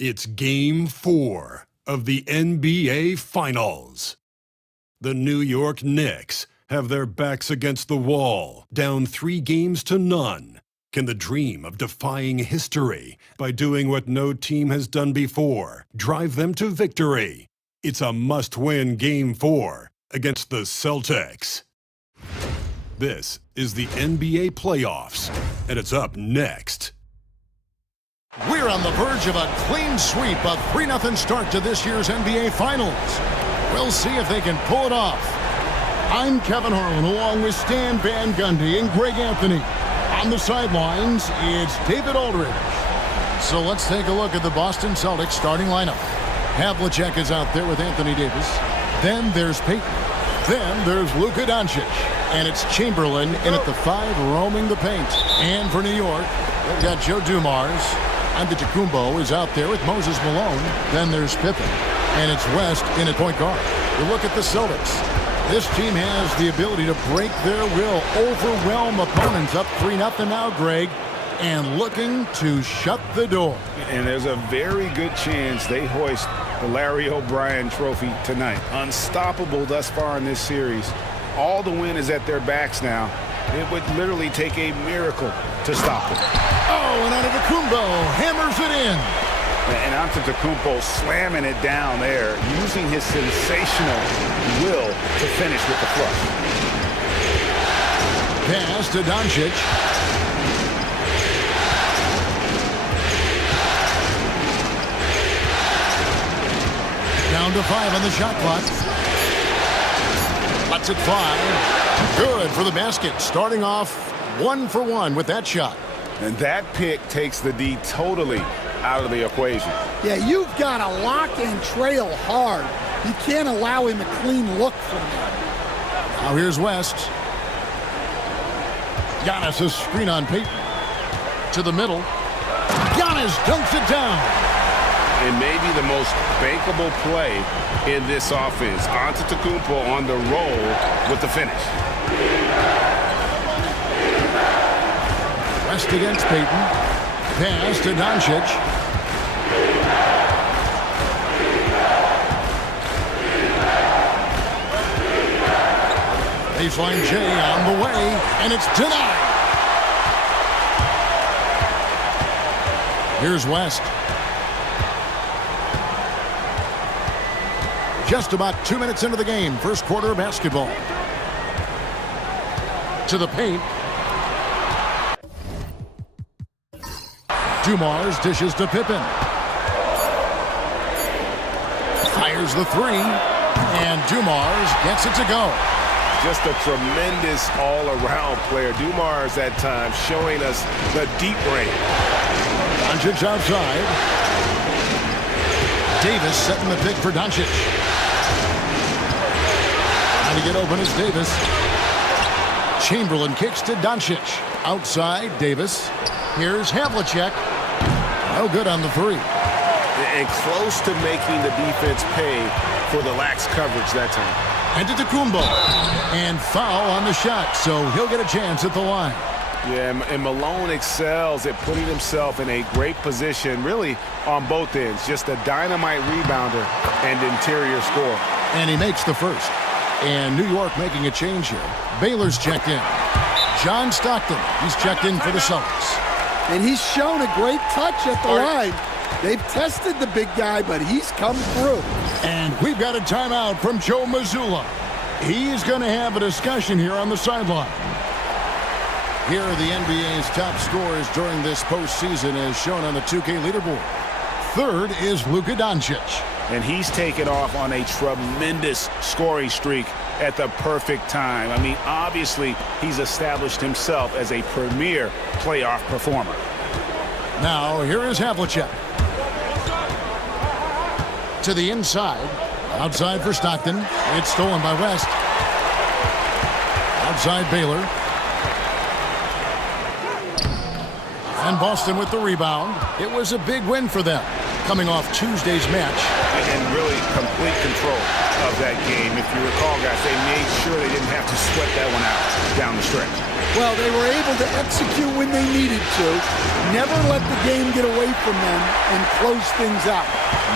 It's Game 4 of the NBA Finals. The New York Knicks have their backs against the wall, down 3-0. Can the dream of defying history by doing what no team has done before drive them to victory? It's a must-win Game 4 against the Celtics. This is the NBA playoffs, and it's up next. We're on the verge of a clean sweep, a 3-0 start to this year's NBA Finals. We'll see if they can pull it off. I'm Kevin Harlan along with Stan Van Gundy and Greg Anthony. On the sidelines, it's David Aldridge. So let's take a look at the Boston Celtics starting lineup. Havlicek is out there with Anthony Davis. Then there's Payton. Then there's Luka Doncic. And it's Chamberlain in at the 5 roaming the paint. And for New York, they've got Joe Dumars. Antetokounmpo is out there with Moses Malone. Then there's Pippen. And it's West in at point guard. We look at the Celtics. This team has the ability to break their will, overwhelm opponents up 3-0 now, Greg, and looking to shut the door. And there's a very good chance they hoist the Larry O'Brien trophy tonight. Unstoppable thus far in this series. All the wind is at their backs now. It would literally take a miracle to stop them. Oh, and Antetokounmpo hammers it in. And Antetokounmpo slamming it down there, using his sensational will to finish with the flush. Pass to Doncic. Down to 5 on the shot clock. Lets it fly. Good for the basket. Starting off 1 for 1 with that shot. And that pick takes the D totally out of the equation. Yeah, you've got to lock and trail hard. You can't allow him a clean look from there. Now here's West. Giannis a screen on Payton. To the middle. Giannis dunks it down. And maybe the most bankable play in this offense. Antetokounmpo on the roll with the finish. West against Payton. Pass to Doncic. Baseline J on the way, and it's denied. Here's West. Just about 2 minutes into the game, first quarter of basketball. To the paint. Dumars dishes to Pippen. Fires the 3, and Dumars gets it to go. Just a tremendous all-around player. Dumars at times showing us the deep range. Doncic outside. Davis setting the pick for Doncic. Trying to get open is Davis. Chamberlain kicks to Doncic. Outside, Davis. Here's Havlicek. No good on the 3. And close to making the defense pay for the lax coverage that time. Antetokounmpo. And foul on the shot, so he'll get a chance at the line. Yeah, and Malone excels at putting himself in a great position, really on both ends. Just a dynamite rebounder and interior scorer. And he makes the first. And New York making a change here. Baylor's checked in. John Stockton, he's checked in for the Celtics. And he's shown a great touch at the line. They've tested the big guy, but he's come through. And we've got a timeout from Joe Mazzulla. He's going to have a discussion here on the sideline. Here are the NBA's top scorers during this postseason as shown on the 2K leaderboard. Third is Luka Doncic. And he's taken off on a tremendous scoring streak at the perfect time. I mean, obviously, he's established himself as a premier playoff performer. Now, here is Havlicek. To the inside. Outside for Stockton. It's stolen by West. Outside Baylor. And Boston with the rebound. It was a big win for them. coming off Tuesday's match. And really complete control of that game. If you recall, guys, they made sure they didn't have to sweat that one out down the stretch. Well, they were able to execute when they needed to, never let the game get away from them, and close things out.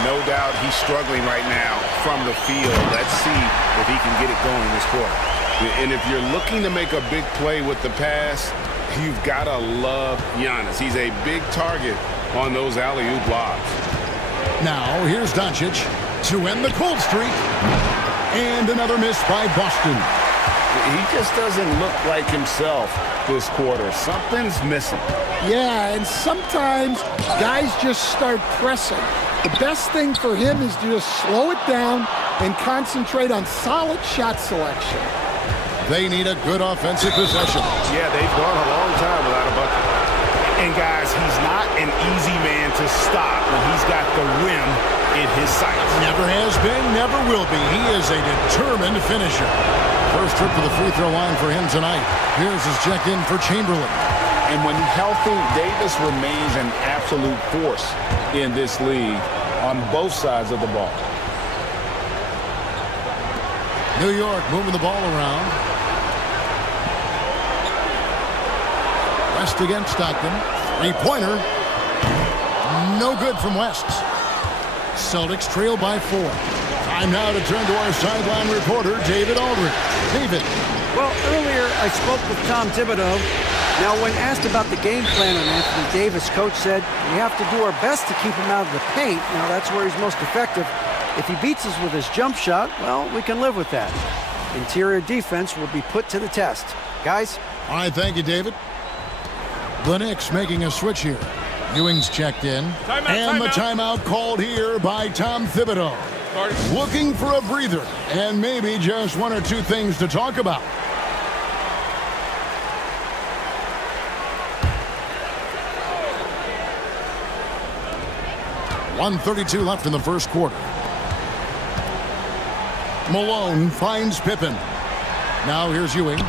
No doubt he's struggling right now from the field. Let's see if he can get it going this quarter. And if you're looking to make a big play with the pass, you've got to love Giannis. He's a big target on those alley-oop lobs. Now, here's Doncic to end the cold streak. And another miss by Boston. He just doesn't look like himself this quarter. Something's missing. Yeah, and sometimes guys just start pressing. The best thing for him is to just slow it down and concentrate on solid shot selection. They need a good offensive possession. Yeah, they've gone a long time without a bucket. And guys, he's not an easy man to stop when he's got the rim in his sights. Never has been, never will be. He is a determined finisher. First trip to the free throw line for him tonight. Here's his check-in for Chamberlain. And when healthy, Davis remains an absolute force in this league on both sides of the ball. New York moving the ball around. West against Stockton. Three-pointer. No good from West. Celtics trail by 4. Time now to turn to our sideline reporter, David Aldridge. David. Well, earlier I spoke with Tom Thibodeau. Now, when asked about the game plan on Anthony Davis, coach said, we have to do our best to keep him out of the paint. Now, that's where he's most effective. If he beats us with his jump shot, well, we can live with that. Interior defense will be put to the test. Guys? All right, thank you, David. The Knicks making a switch here. Ewing's checked in. The timeout called here by Tom Thibodeau. Looking for a breather and maybe just one or two things to talk about. .132 left in the first quarter. Malone finds Pippen. Now here's Ewing.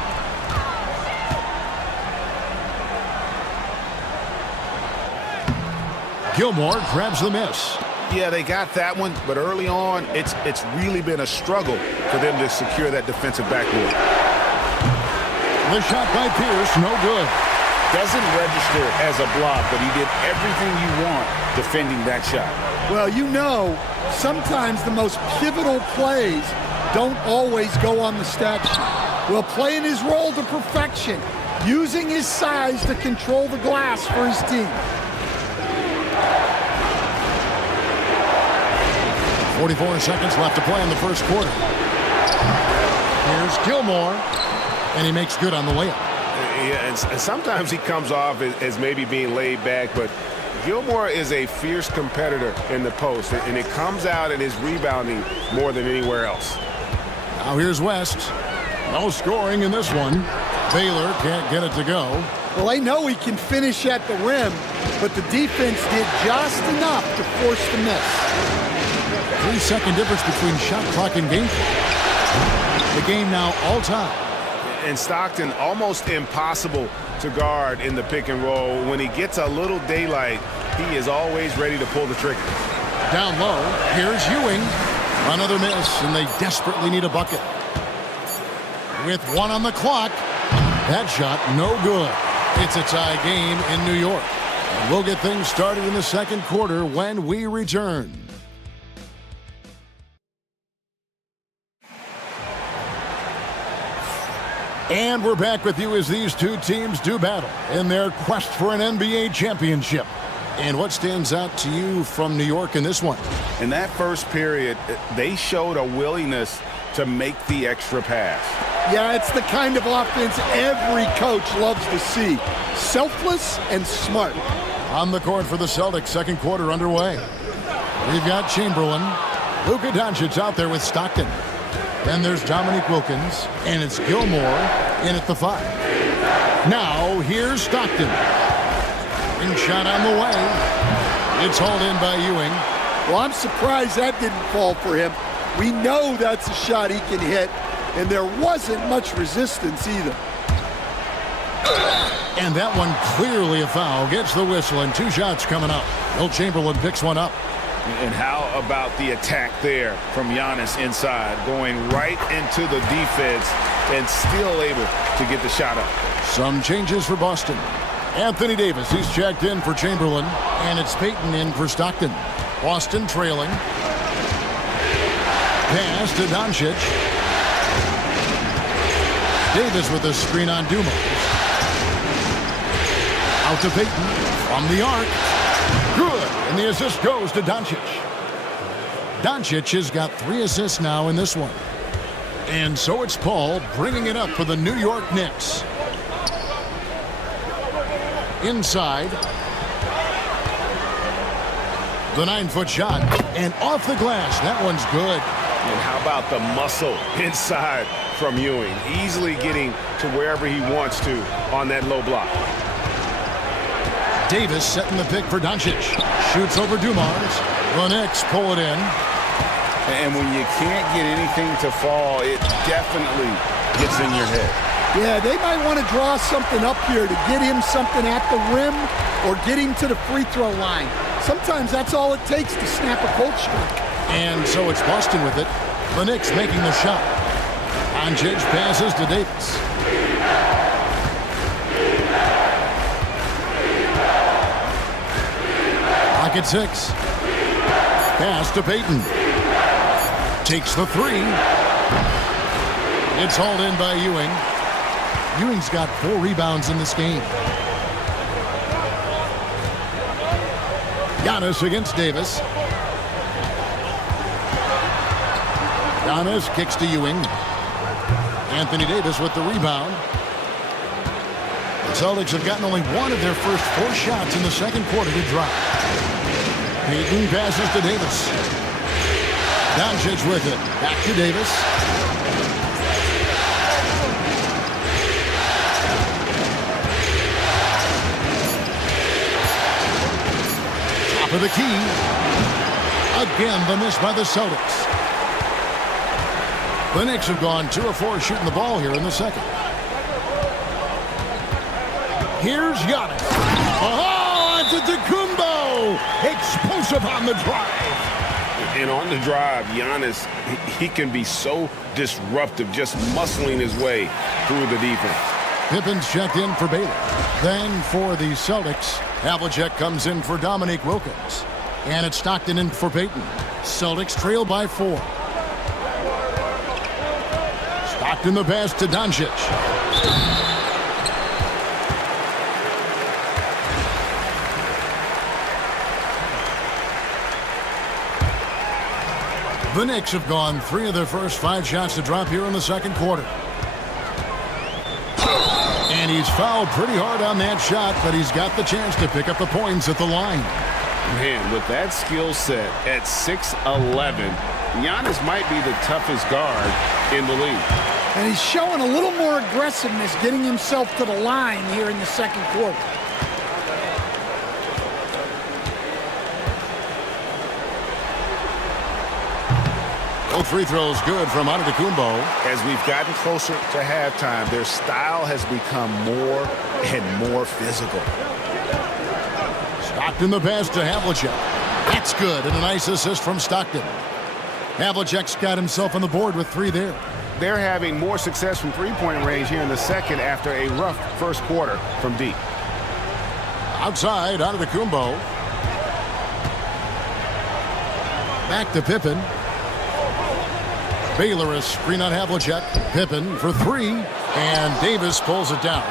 Gilmore grabs the miss. Yeah, they got that one, but early on, it's really been a struggle for them to secure that defensive backboard. The shot by Pierce, no good. Doesn't register as a block, but he did everything you want defending that shot. Well, you know, sometimes the most pivotal plays don't always go on the stat sheet. Well, playing his role to perfection, using his size to control the glass for his team. 44 seconds left to play in the first quarter. Here's Gilmore, and he makes good on the layup. Yeah, and sometimes he comes off as maybe being laid back, but Gilmore is a fierce competitor in the post, and it comes out in his rebounding more than anywhere else. Now here's West. No scoring in this one. Baylor can't get it to go. Well, they know he can finish at the rim, but the defense did just enough to force the miss. 3-second difference between shot clock and game clock. The game now all time. And Stockton almost impossible to guard in the pick and roll. When he gets a little daylight, he is always ready to pull the trigger. Down low, here's Ewing. Another miss, and they desperately need a bucket. With 1 on the clock, that shot no good. It's a tie game in New York. And we'll get things started in the second quarter when we return. And we're back with you as these two teams do battle in their quest for an NBA championship. And what stands out to you from New York in this one? In that first period, they showed a willingness to make the extra pass. Yeah, it's the kind of offense every coach loves to see. Selfless and smart. On the court for the Celtics, second quarter underway. We've got Chamberlain. Luka Doncic out there with Stockton. Then there's Dominique Wilkins, and it's Gilmore in at the 5. Now, here's Stockton. And shot on the way. It's hauled in by Ewing. Well, I'm surprised that didn't fall for him. We know that's a shot he can hit, and there wasn't much resistance either. And that one clearly a foul. Gets the whistle, and 2 shots coming up. Will Chamberlain picks one up. And how about the attack there from Giannis inside, going right into the defense and still able to get the shot up. Some changes for Boston. Anthony Davis, he's checked in for Chamberlain, and it's Payton in for Stockton. Boston trailing. Pass to Doncic. Davis with a screen on Dumas. Out to Payton from the arc. Good, and the assist goes to Doncic. Doncic has got 3 assists now in this one. And so it's Paul bringing it up for the New York Knicks. Inside. The 9-foot shot, and off the glass. That one's good. And how about the muscle inside from Ewing? Easily getting to wherever he wants to on that low block. Davis setting the pick for Doncic. Shoots over Dumars. The Knicks pull it in. And when you can't get anything to fall, it definitely gets in your head. Yeah, they might want to draw something up here to get him something at the rim or get him to the free throw line. Sometimes that's all it takes to snap a cold streak. And so it's Boston with it. The Knicks making the shot. Doncic passes to Davis. Pocket 6. Pass to Payton. Takes the 3. It's hauled in by Ewing. Ewing's got 4 rebounds in this game. Giannis against Davis. Giannis kicks to Ewing. Anthony Davis with the rebound. The Celtics have gotten only 1 of their first 4 shots in the second quarter to drop. Payton passes to Davis. Doncic with it. Back to Davis. Top of the key. Again, the miss by the Celtics. The Knicks have gone 2 of 4 shooting the ball here in the second. Here's Giannis. Oh, it's Antetokounmpo. Explosive on the drive. And on the drive, Giannis, he can be so disruptive, just muscling his way through the defense. Pippen's checked in for Baylor. Then for the Celtics, Havlicek comes in for Dominique Wilkins. And it's Stockton in for Payton. Celtics trail by 4. Stockton the pass to Doncic. The Knicks have gone 3 of their first 5 shots to drop here in the second quarter. And he's fouled pretty hard on that shot, but he's got the chance to pick up the points at the line. Man, with that skill set at 6'11", Giannis might be the toughest guard in the league. And he's showing a little more aggressiveness getting himself to the line here in the second quarter. Both free throws good from Antetokounmpo. As we've gotten closer to halftime, their style has become more and more physical. Stockton the pass to Havlicek. That's good, and a nice assist from Stockton. Havlicek's got himself on the board with 3 there. They're having more success from three-point range here in the second after a rough first quarter from deep. Outside, Antetokounmpo. Back to Pippen. Baylor a screen on Havlicek. Pippen for 3, and Davis pulls it down.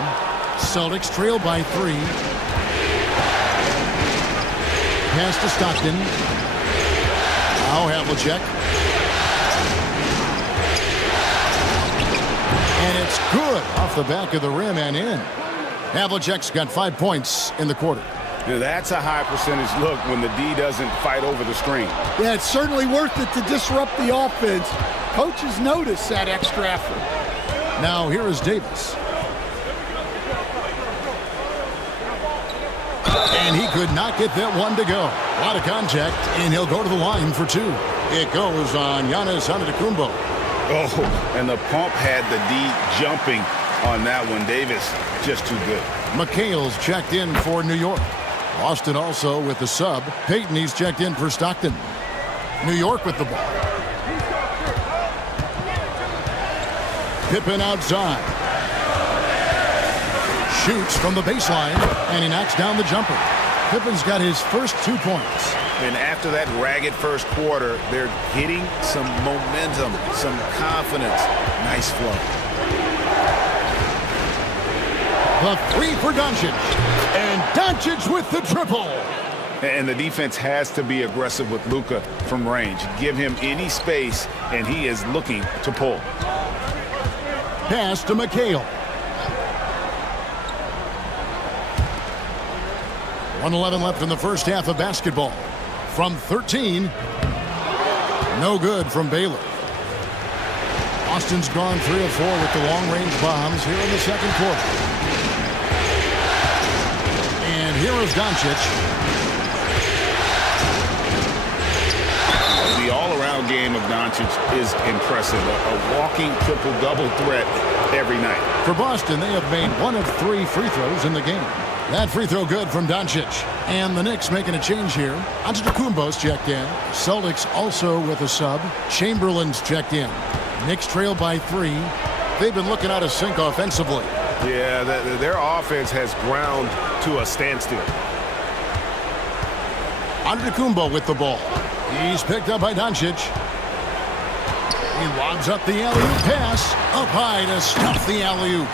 Celtics trail by 3. Pass to Stockton. Now Havlicek. And it's good off the back of the rim and in. Havlicek's got 5 points in the quarter. Now that's a high percentage look when the D doesn't fight over the screen. Yeah, it's certainly worth it to disrupt the offense. Coaches notice that extra effort. Now here is Davis. And he could not get that one to go. A lot of contact, and he'll go to the line for 2. It goes on Giannis Antetokounmpo. Oh, and the pump had the D jumping on that one. Davis just too good. McHale's checked in for New York. Boston also with the sub. Peyton, he's checked in for Stockton. New York with the ball. Pippen outside. Shoots from the baseline, and he knocks down the jumper. Pippen's got his first 2 points. And after that ragged first quarter, they're hitting some momentum, some confidence. Nice flow. The three for Doncic. And Doncic with the triple. And the defense has to be aggressive with Luka from range. Give him any space, and he is looking to pull. Pass to McHale. 1:11 left in the first half of basketball. From 13, no good from Baylor. Austin's gone 3 of 4 with the long-range bombs here in the second quarter. And here is Doncic. The all-around game of Doncic is impressive. A walking triple-double threat every night. For Boston, they have made 1 of 3 free throws in the game. That free throw good from Doncic. And the Knicks making a change here. Antetokounmpo's checked in. Celtics also with a sub. Chamberlain's checked in. Knicks trail by 3. They've been looking out of sync offensively. Yeah, their offense has ground to a standstill. Antetokounmpo with the ball. He's picked up by Doncic. He lobs up the alley-oop pass. Up high to stuff the alley-oop.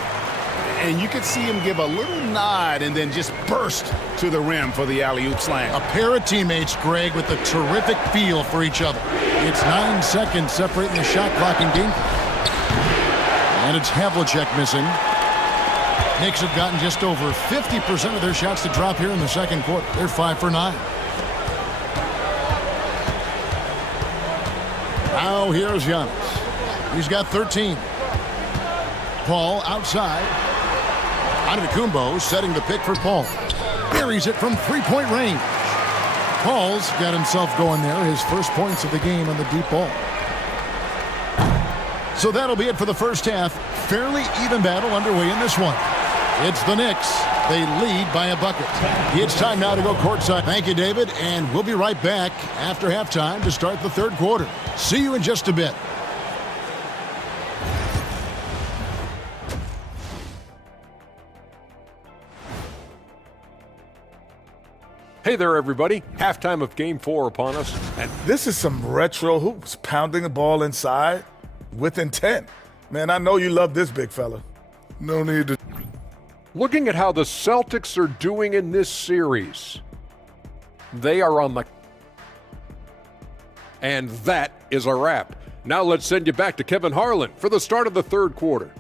And you could see him give a little nod and then just burst to the rim for the alley-oop slam. A pair of teammates, Greg, with a terrific feel for each other. It's 9 seconds separating the shot clock and game. And it's Havlicek missing. Knicks have gotten just over 50% of their shots to drop here in the second quarter. They're 5 for 9. Now here's Giannis. He's got 13. Paul outside. Antetokounmpo setting the pick for Paul. Buries it from three-point range. Paul's got himself going there. His first points of the game on the deep ball. So that'll be it for the first half. Fairly even battle underway in this one. It's the Knicks. They lead by a bucket. It's time now to go courtside. Thank you, David. And we'll be right back after halftime to start the third quarter. See you in just a bit. Hey there, everybody. Halftime of Game 4 upon us. And this is some retro hoops, pounding the ball inside with intent. Man, I know you love this, big fella. No need to. Looking at how the Celtics are doing in this series, they are on the... And that is a wrap. Now let's send you back to Kevin Harlan for the start of the third quarter.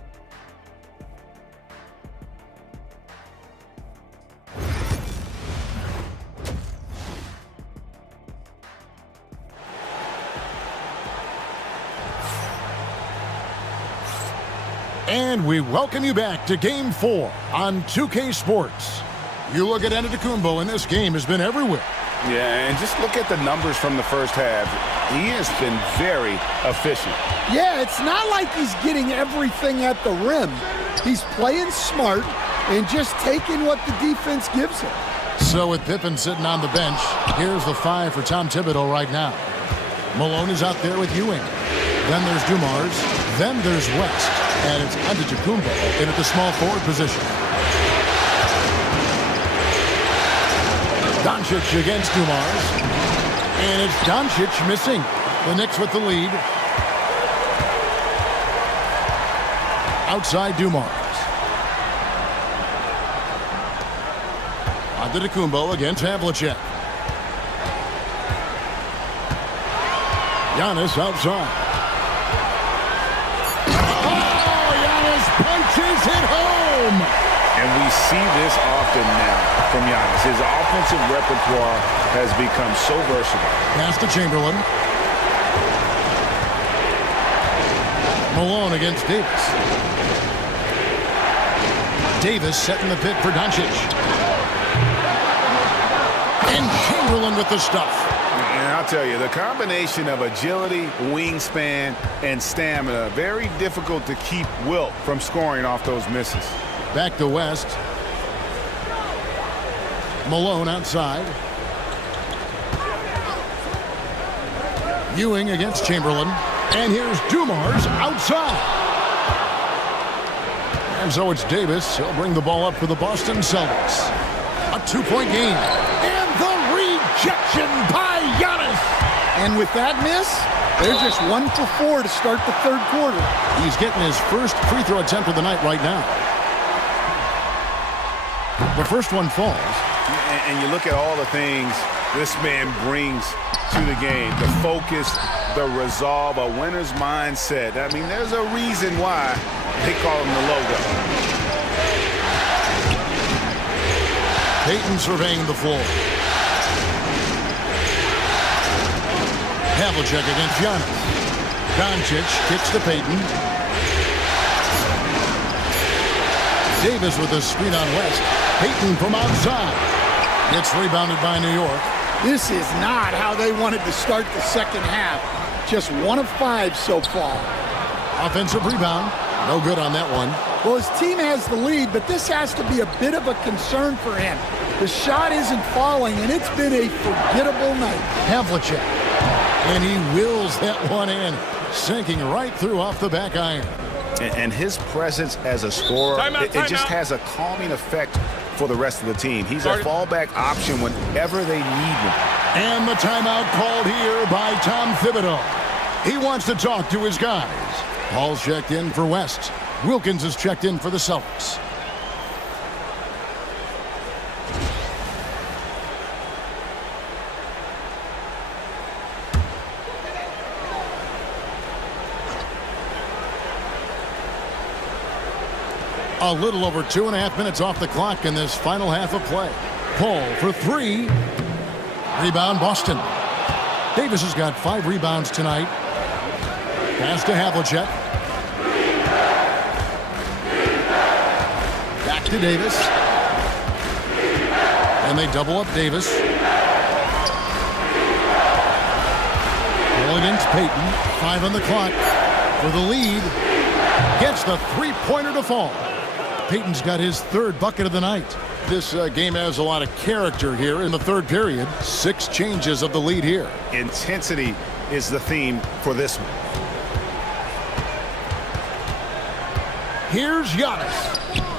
And we welcome you back to Game 4 on 2K Sports. You look at Antetokounmpo, and this game has been everywhere. Yeah, and just look at the numbers from the first half. He has been very efficient. Yeah, it's not like he's getting everything at the rim. He's playing smart and just taking what the defense gives him. So with Pippen sitting on the bench, here's the 5 for Tom Thibodeau right now. Malone is out there with Ewing. Then there's Dumars. Then there's West. And it's Antetokounmpo in at the small forward position. Doncic against Dumars. And it's Doncic missing. The Knicks with the lead. Outside Dumars. Antetokounmpo against Havlicek. Giannis outside. Punches it home! And we see this often now from Giannis. His offensive repertoire has become so versatile. Pass to Chamberlain. Malone against Davis. Davis setting the pick for Doncic. And Chamberlain with the stuff. And I'll tell you, the combination of agility, wingspan, and stamina, very difficult to keep Wilt from scoring off those misses. Back to West. Malone outside. Ewing against Chamberlain. And here's Dumars outside. And so it's Davis. He'll bring the ball up for the Boston Celtics. A 2-point game. And the rejection by Giannis. And with that miss, they're just 1 for 4 to start the third quarter. He's getting his first free throw attempt of the night right now. The first one falls. And you look at all the things this man brings to the game. The focus, the resolve, a winner's mindset. I mean, there's a reason why they call him the logo. Payton surveying the floor. Havlicek against Giannis. Doncic kicks to Payton. Davis with a screen on West. Payton from outside. Gets rebounded by New York. This is not how they wanted to start the second half. Just 1 of 5 so far. Offensive rebound. No good on that one. Well, his team has the lead, but this has to be a bit of a concern for him. The shot isn't falling, and it's been a forgettable night. Havlicek. And he wills that one in. Sinking right through off the back iron. And his presence as a scorer, it just has a calming effect for the rest of the team. He's a fallback option whenever they need one. And the timeout called here by Tom Thibodeau. He wants to talk to his guys. Paul's checked in for West. Wilkins is checked in for the Celtics. A little over 2.5 minutes off the clock in this final half of play. Paul for 3. Rebound Boston. Davis has got 5 rebounds tonight. Pass to Havlicek. Back to Davis. And they double up Davis. Ball against Payton. 5 on the clock for the lead. Gets the three-pointer to fall. Payton's got his 3rd bucket of the night. This game has a lot of character here in the 3rd period. 6 changes of the lead here. Intensity is the theme for this one. Here's Giannis.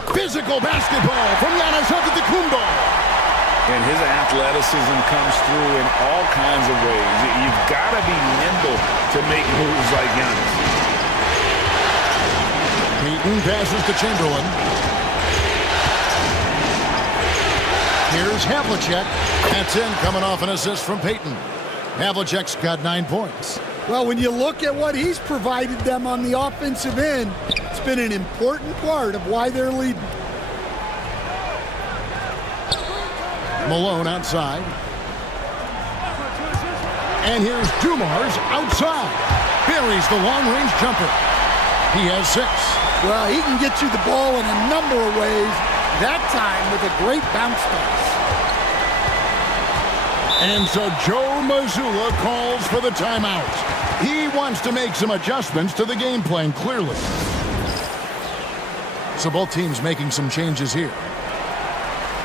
Physical basketball from Giannis Antetokounmpo. And his athleticism comes through in all kinds of ways. You've got to be nimble to make moves like Giannis. Payton passes to Chamberlain. Here's Havlicek. That's in, coming off an assist from Payton. Havlicek's got 9 points. Well, when you look at what he's provided them on the offensive end, it's been an important part of why they're leading. Malone outside. And here's Dumars outside. Buries the long-range jumper. He has 6. Well, he can get you the ball in a number of ways, that time with a great bounce pass. And so Joe Mazzulla calls for the timeout. He wants to make some adjustments to the game plan, clearly. So both teams making some changes here.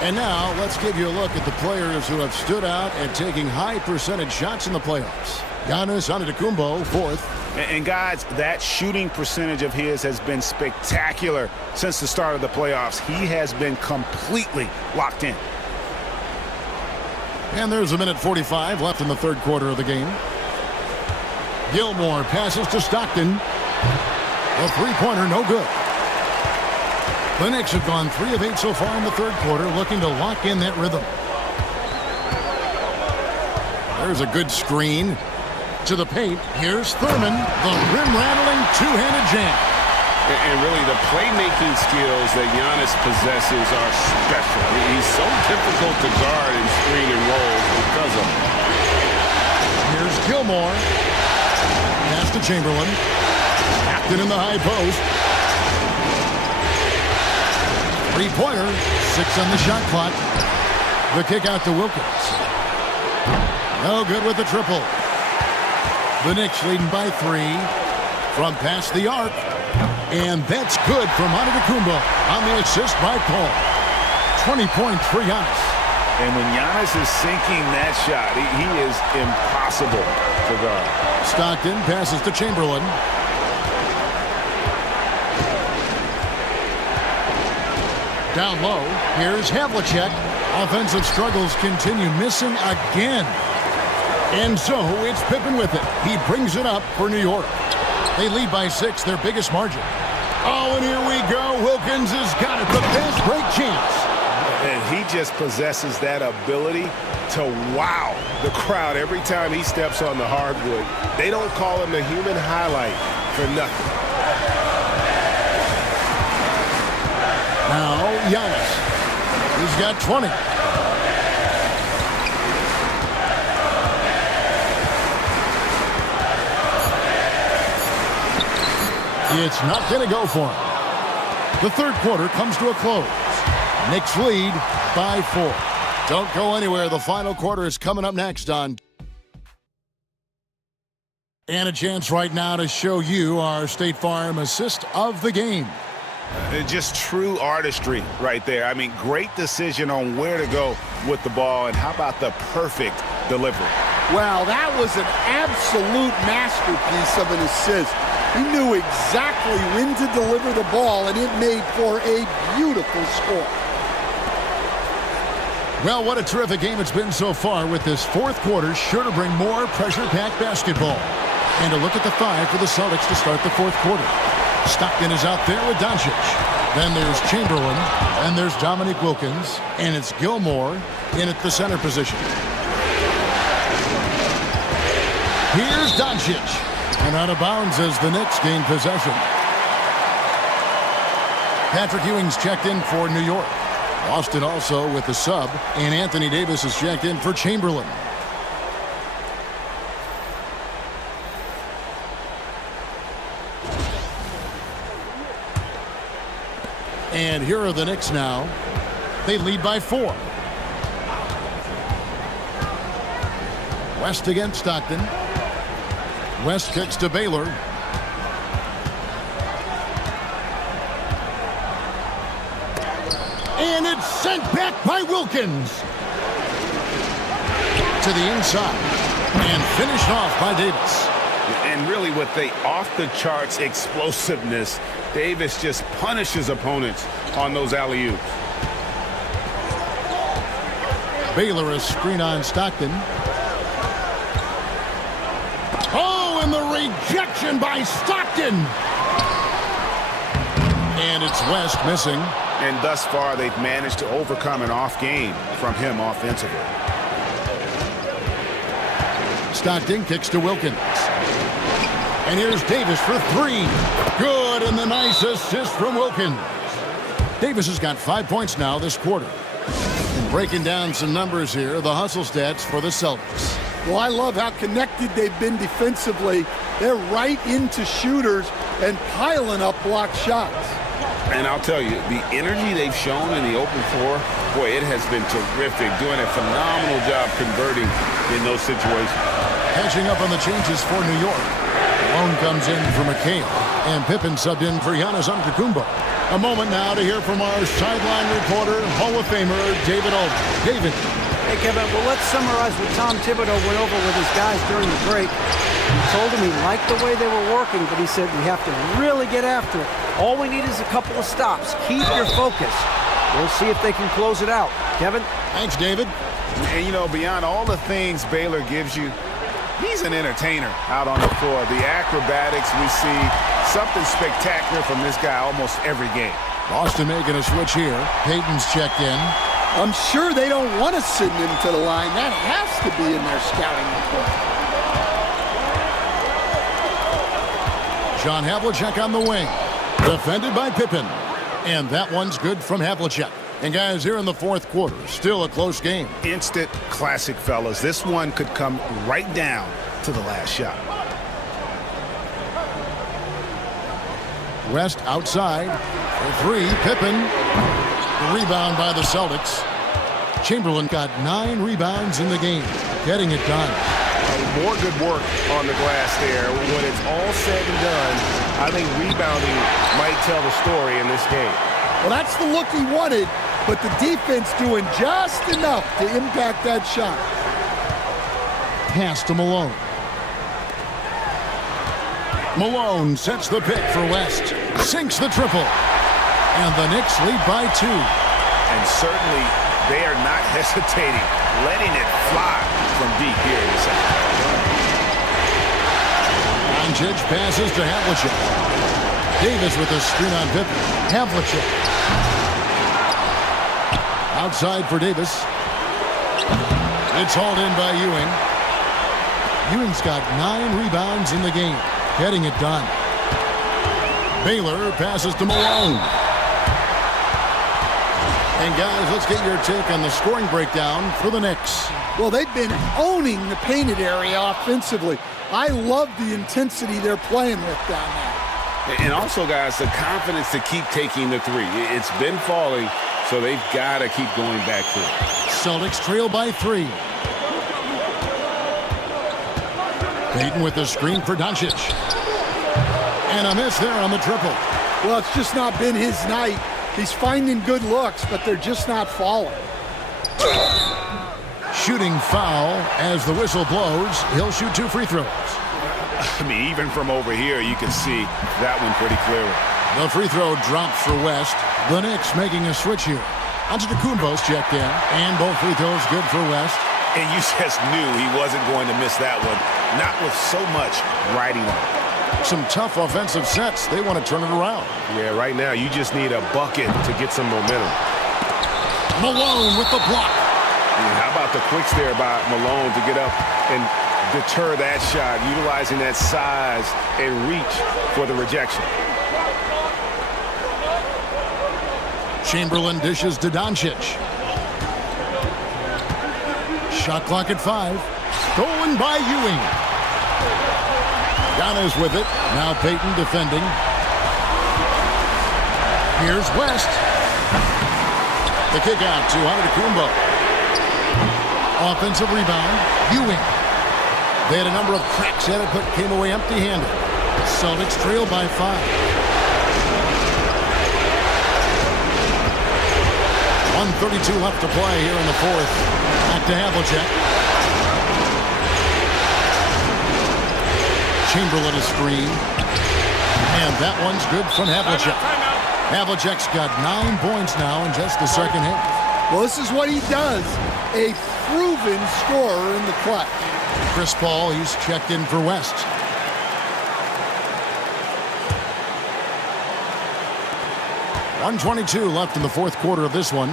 And now let's give you a look at the players who have stood out and taking high percentage shots in the playoffs. Giannis Antetokounmpo, 4th. And guys, that shooting percentage of his has been spectacular since the start of the playoffs. He has been completely locked in. And there's 1:45 left in the 3rd quarter of the game. Gilmore passes to Stockton. A 3-pointer, no good. The Knicks have gone 3 of 8 so far in the 3rd quarter, looking to lock in that rhythm. There's a good screen. To the paint, here's Thurman, the rim-rattling 2-handed jam. And really, the playmaking skills that Giannis possesses are special. He's so difficult to guard and screen and roll because of it. Here's Gilmore. Pass to Chamberlain. Tapped it in the high post. 3-pointer, 6 on the shot clock. The kick out to Wilkins. No good with the triple. The Knicks leading by 3 from past the arc. And that's good from Antetokounmpo on the assist by Paul. 20 points for Giannis. And when Giannis is sinking that shot, he is impossible to guard. Stockton passes to Chamberlain. Down low, here's Havlicek. Offensive struggles continue, missing again. And so it's Pippen with it. He brings it up for New York. They lead by 6, their biggest margin. Oh, and here we go. Wilkins has got it. The fast break chance. And he just possesses that ability to wow the crowd every time he steps on the hardwood. They don't call him the human highlight for nothing. Now, Giannis. He's got 20. It's not going to go for him. The third quarter comes to a close. Knicks lead by 4. Don't go anywhere. The final quarter is coming up next on. And a chance right now to show you our State Farm assist of the game. Just true artistry right there. I mean, great decision on where to go with the ball, and how about the perfect delivery? Well, that was an absolute masterpiece of an assist. He knew exactly when to deliver the ball, and it made for a beautiful score. Well, what a terrific game it's been so far, with this fourth quarter sure to bring more pressure-packed basketball. And a look at the 5 for the Celtics to start the fourth quarter. Stockton is out there with Doncic. Then there's Chamberlain, and there's Dominique Wilkins, and it's Gilmore in at the center position. Here's Doncic, and out of bounds as the Knicks gain possession. Patrick Ewing's checked in for New York. Boston also with the sub, and Anthony Davis is checked in for Chamberlain. And here are the Knicks now. They lead by 4. West against Stockton. West kicks to Baylor. And it's sent back by Wilkins. To the inside. And finished off by Davis. And really with the off-the-charts explosiveness, Davis just punishes opponents on those alley-oops. Baylor a screen on Stockton. Oh, and the rejection by Stockton. And it's West missing. And thus far, they've managed to overcome an off game from him offensively. Stockton kicks to Wilkins. And here's Davis for 3. Good, and the nice assist from Wilkins. Davis has got 5 points now this quarter. And breaking down some numbers here, the hustle stats for the Celtics. Well, I love how connected they've been defensively. They're right into shooters and piling up blocked shots. And I'll tell you, the energy they've shown in the open floor, boy, it has been terrific. Doing a phenomenal job converting in those situations. Catching up on the changes for New York. Malone comes in for McHale, and Pippen subbed in for Giannis Antetokounmpo. A moment now to hear from our sideline reporter, Hall of Famer David Aldridge. David. Hey, Kevin, well, let's summarize what Tom Thibodeau went over with his guys during the break. He told them he liked the way they were working, but he said we have to really get after it. All we need is a couple of stops. Keep your focus. We'll see if they can close it out. Kevin? Thanks, David. And, you know, beyond all the things Baylor gives you, he's an entertainer out on the floor. The acrobatics we see, something spectacular from this guy almost every game. Boston making a switch here. Payton's checked in. I'm sure they don't want to send him to the line. That has to be in their scouting report. John Havlicek on the wing. Defended by Pippen. And that one's good from Havlicek. And guys, here in the fourth quarter, still a close game. Instant classic, fellas. This one could come right down to the last shot. West outside for 3. Pippen. The rebound by the Celtics. Chamberlain got 9 rebounds in the game, getting it done. More good work on the glass there. When it's all said and done, I think rebounding might tell the story in this game. Well, that's the look he wanted. but the defense doing just enough to impact that shot. Pass to Malone. Malone sets the pick for West. Sinks the triple. And the Knicks lead by 2. And certainly they are not hesitating, letting it fly from deep here in the second. Doncic passes to Havlicek. Davis with a screen on Pippen. Havlicek. Outside for Davis. It's hauled in by Ewing. Ewing's got 9 rebounds in the game. Getting it done. Baylor passes to Malone. And guys, let's get your take on the scoring breakdown for the Knicks. Well, they've been owning the painted area offensively. I love the intensity they're playing with down there. And also, guys, the confidence to keep taking the three. It's been falling, so they've got to keep going back to it. Celtics trail by 3. Payton with the screen for Doncic. And a miss there on the triple. Well, it's just not been his night. He's finding good looks, but they're just not falling. Shooting foul as the whistle blows. He'll shoot 2 free throws. I mean, even from over here, you can see that one pretty clearly. The free throw drops for West. The Knicks making a switch here. Antetokounmpo's checked in, and both free throws good for West. And you just knew he wasn't going to miss that one, not with so much riding on it. Some tough offensive sets. They want to turn it around. Yeah, right now you just need a bucket to get some momentum. Malone with the block. How about the quicks there by Malone to get up and deter that shot, utilizing that size and reach for the rejection. Chamberlain dishes to Doncic. Shot clock at 5. Stolen by Ewing. Giannis with it. Now Payton defending. Here's West. The kick out to Antetokounmpo. Offensive rebound. Ewing. They had a number of cracks at it, but came away empty-handed. Celtics trail by 5. 1:32 left to play here in the fourth. Back to Havlicek. Chamberlain is screen. And that one's good from Havlicek. Havlicek's got 9 points now in just the second half. Well, this is what he does. A proven scorer in the clutch. Chris Paul, he's checked in for West. .122 left in the fourth quarter of this one.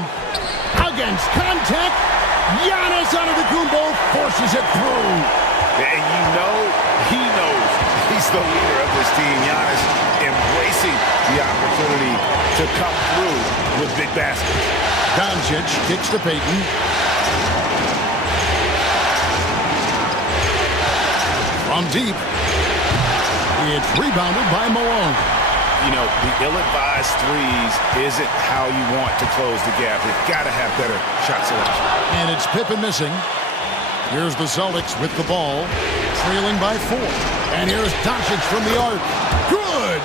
Against contact, Giannis Antetokounmpo forces it through. And you know he knows he's the leader of this team. Giannis embracing the opportunity to come through with big baskets. Doncic kicks to Payton. From deep, it's rebounded by Malone. You know, the ill-advised threes isn't how you want to close the gap. They've got to have better shot selection. And it's Pippen missing. Here's the Celtics with the ball, trailing by 4. And here's Doncic from the arc. Good!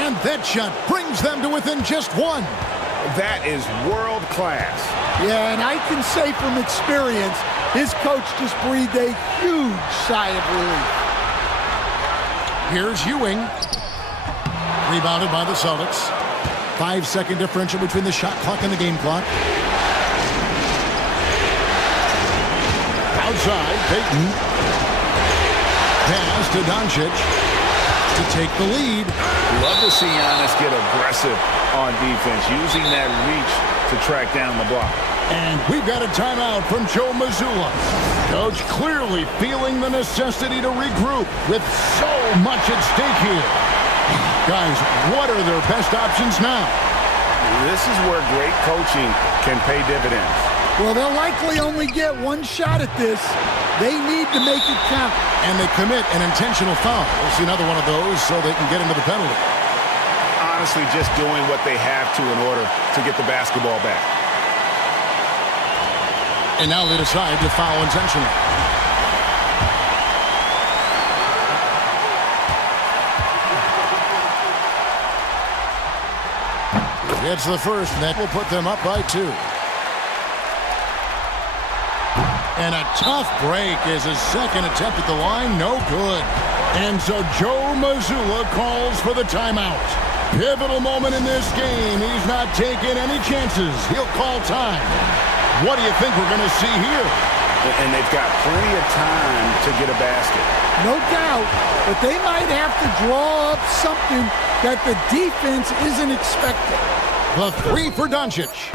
And that shot brings them to within just 1. That is world class. Yeah, and I can say from experience, his coach just breathed a huge sigh of relief. Here's Ewing. Rebounded by the Celtics. 5-second differential between the shot clock and the game clock. Outside, Payton. Pass to Doncic to take the lead. Love to see Giannis get aggressive on defense, using that reach to track down the block. And we've got a timeout from Joe Mazzulla. Coach clearly feeling the necessity to regroup with so much at stake here. Guys, what are their best options now? This is where great coaching can pay dividends. Well, they'll likely only get one shot at this. They need to make it count. And they commit an intentional foul. We'll see another one of those so they can get into the penalty. Honestly, just doing what they have to in order to get the basketball back. And now they decide to foul intentionally. It's the first, and that will put them up by 2. And a tough break is his second attempt at the line. No good. And so Joe Mazzulla calls for the timeout. Pivotal moment in this game. He's not taking any chances. He'll call time. What do you think we're going to see here? And they've got plenty of time to get a basket. No doubt, but they might have to draw up something that the defense isn't expecting. The 3 for Doncic.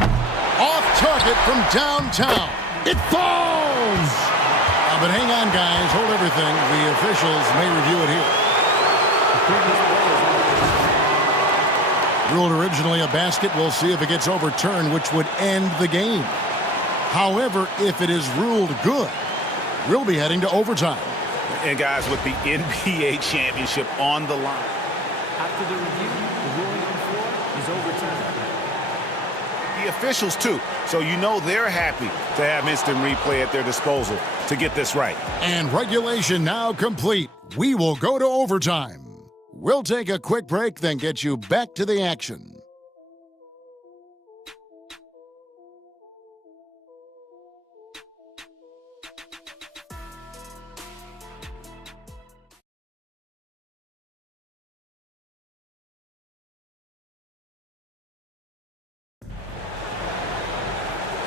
Off target from downtown. It falls! But hang on, guys. Hold everything. The officials may review it here. Ruled originally a basket. We'll see if it gets overturned, which would end the game. However, if it is ruled good, we'll be heading to overtime. And guys, with the NBA championship on the line. After the review, the ruling on the floor is overturned. The officials, too. So you know they're happy to have instant replay at their disposal to get this right. And regulation now complete. We will go to overtime. We'll take a quick break, then get you back to the action.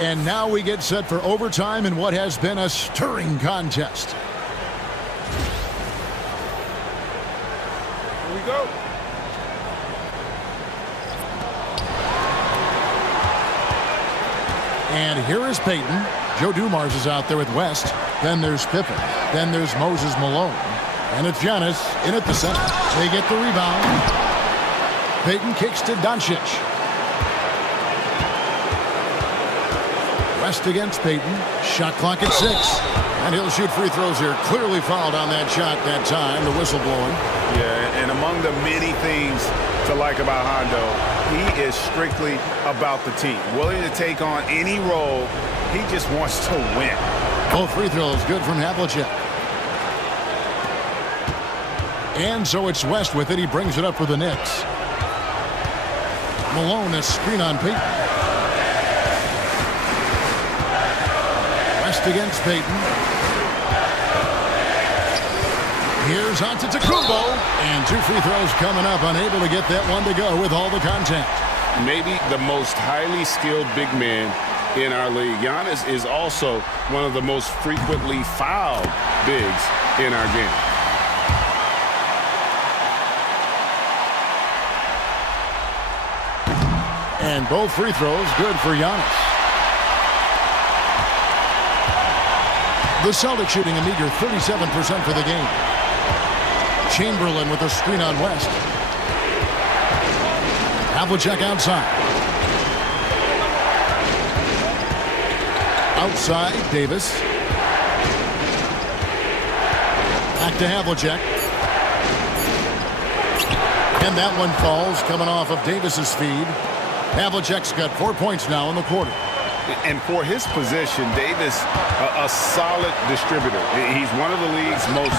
And now we get set for overtime in what has been a stirring contest. Here we go. And here is Peyton. Joe Dumars is out there with West. Then there's Pippen. Then there's Moses Malone. And it's Giannis in at the center. They get the rebound. Peyton kicks to Doncic. West against Peyton. Shot clock at 6. And he'll shoot free throws here. Clearly fouled on that shot that time. The whistle blowing. Yeah, and among the many things to like about Hondo, he is strictly about the team. Willing to take on any role. He just wants to win. Both free throws good from Havlicek. And so it's West with it. He brings it up for the Knicks. Malone, a screen on Peyton. West against Peyton. Here's Antetokounmpo. And 2 free throws coming up. Unable to get that one to go with all the contact. Maybe the most highly skilled big man in our league. Giannis is also one of the most frequently fouled bigs in our game. And both free throws good for Giannis. The Celtics shooting a meager 37% for the game. Chamberlain with a screen on West. Havlicek outside. Outside, Davis. Back to Havlicek. And that one falls, coming off of Davis's feed. Havlicek's got 4 points now in the quarter. And for his position, Davis, a solid distributor. He's one of the league's most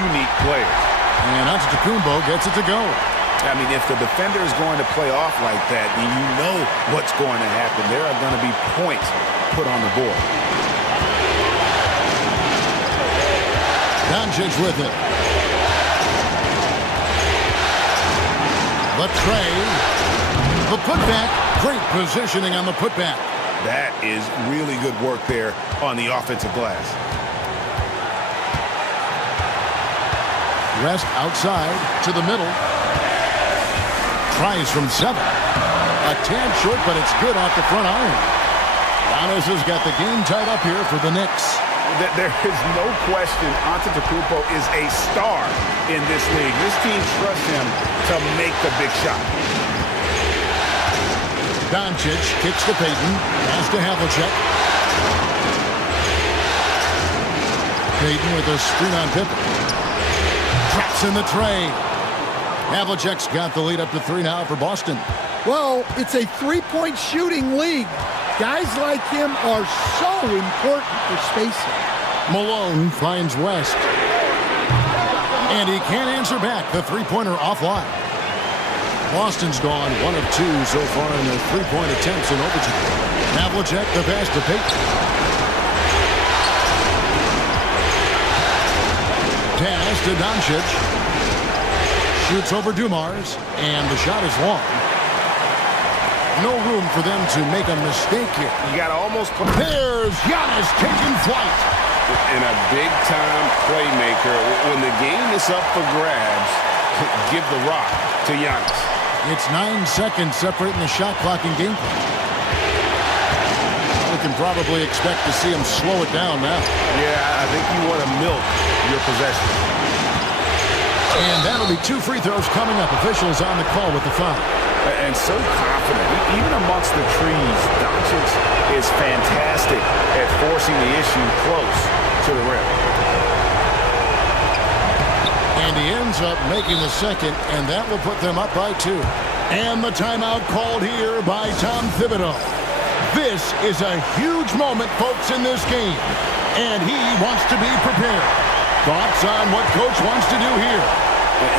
unique players. And Antetokounmpo gets it to go. I mean, if the defender is going to play off like that, then you know what's going to happen. There are going to be points put on the board. Doncic with it. The tray. The putback. Great positioning on the putback. That is really good work there on the offensive glass. Rest outside to the middle. Tries from 7. A tad short, but it's good off the front iron. Giannis has got the game tied up here for the Knicks. There is no question Antetokounmpo is a star in this league. This team trusts him to make the big shot. Doncic kicks to Peyton. Pass to Havlicek. Peyton with a screen on Pippen. Traps in the tray. Havlicek's got the lead up to 3 now for Boston. Well, it's a three-point shooting league. Guys like him are so important for spacing. Malone finds West. And he can't answer back. The three-pointer offline. Boston's gone 1 of 2 so far in their three-point attempts in overtime. Havlicek the pass to Payton. Pass to Doncic. Shoots over Dumars, and the shot is long. No room for them to make a mistake here. You got to almost put... There's Giannis taking flight. And a big-time playmaker. When the game is up for grabs, give the rock to Giannis. It's 9 seconds separating the shot clock and game clock. We can probably expect to see him slow it down now. Yeah, I think you want to milk your possession. And that'll be 2 free throws coming up. Officials on the call with the foul. And so confident. Even amongst the trees, Doncic is fantastic at forcing the issue close to the rim. And he ends up making the second, and that will put them up by 2. And the timeout called here by Tom Thibodeau. This is a huge moment, folks, in this game. And he wants to be prepared. Thoughts on what Coach wants to do here?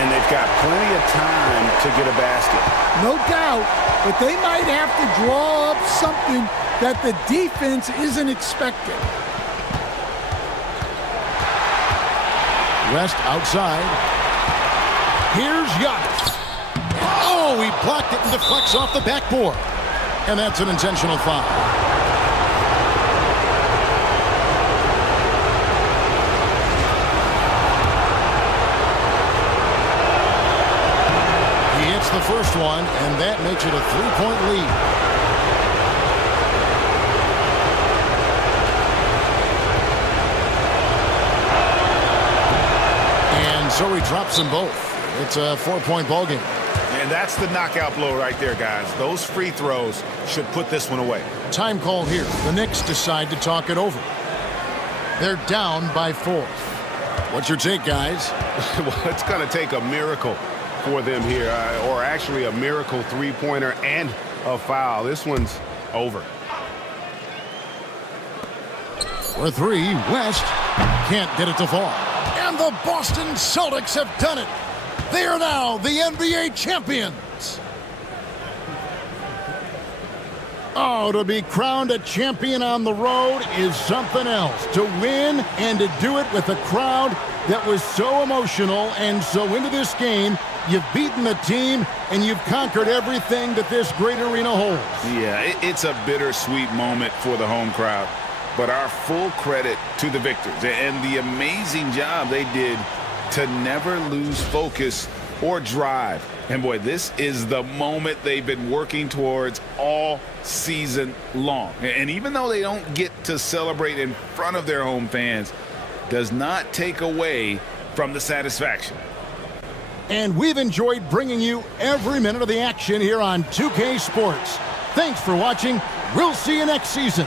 And they've got plenty of time to get a basket. No doubt, but they might have to draw up something that the defense isn't expecting. West outside. Here's Giannis. Oh, he blocked it and deflects off the backboard. And that's an intentional foul. He hits the first one, and that makes it a 3-point lead. So he drops them both. It's a 4-point ball game. And that's the knockout blow right there, guys. Those free throws should put this one away. Time call here. The Knicks decide to talk it over. They're down by 4. What's your take, guys? Well, it's going to take a miracle for them here, or actually a miracle three-pointer and a foul. This one's over. For 3, West can't get it to fall. And the Boston Celtics have done it. They are now the NBA champions. Oh, to be crowned a champion on the road is something else. To win and to do it with a crowd that was so emotional and so into this game, you've beaten the team and you've conquered everything that this great arena holds. Yeah, it's a bittersweet moment for the home crowd. But our full credit to the victors and the amazing job they did to never lose focus or drive. And boy, this is the moment they've been working towards all season long. And even though they don't get to celebrate in front of their home fans, does not take away from the satisfaction. And we've enjoyed bringing you every minute of the action here on 2K Sports. Thanks for watching. We'll see you next season.